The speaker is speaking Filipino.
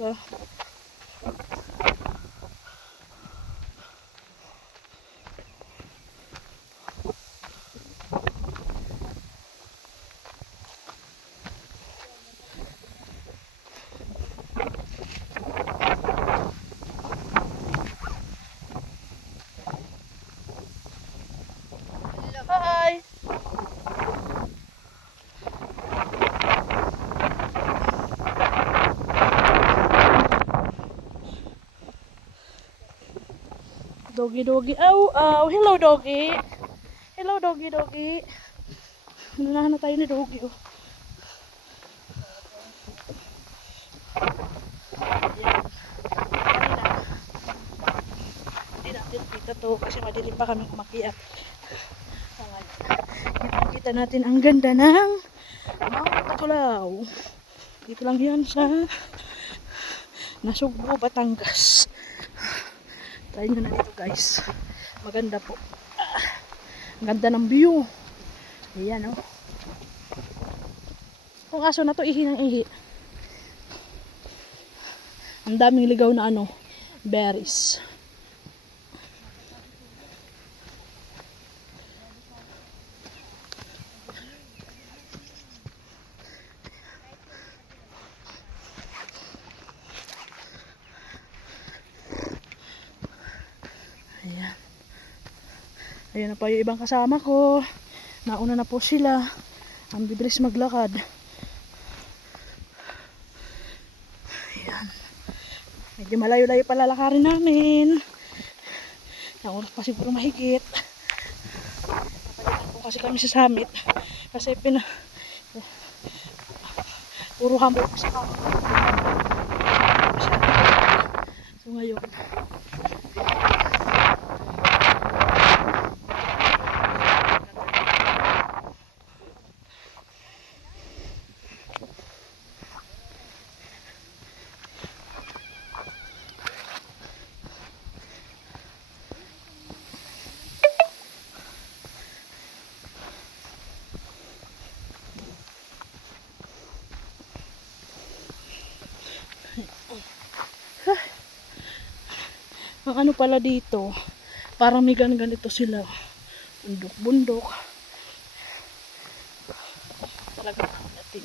ba? Hi! Doggy, doggy. Ow, ow. Hello, doggy. Hello, doggy, doggy. Nunahan na tayo ni doggy, oh. Yan. Hindi natin kita to kasi madilim pa kami umakyat. Kita natin ang ganda ng Mount Tatulaw. Dito lang yan sa Nasugbo, Batangas. Try nyo na dito, guys. Maganda po. Ang ganda ng view. Ayan, oh. Itong aso na to, ihi ng ihi. Ang daming ligaw na ano, berries. Ayan. Ayan na pa yung ibang kasama ko. Nauna na po sila. Ang bibilis maglakad. Ayan. Medyo malayo-layo pa lalakarin namin. Ang oras pa siguro mahigit. Napalitan po kasi kami sa summit. Kasi puro hambo sa kami. So ngayon, ang ano pala dito, parang may ganito sila. Bundok-bundok. Talaga natin.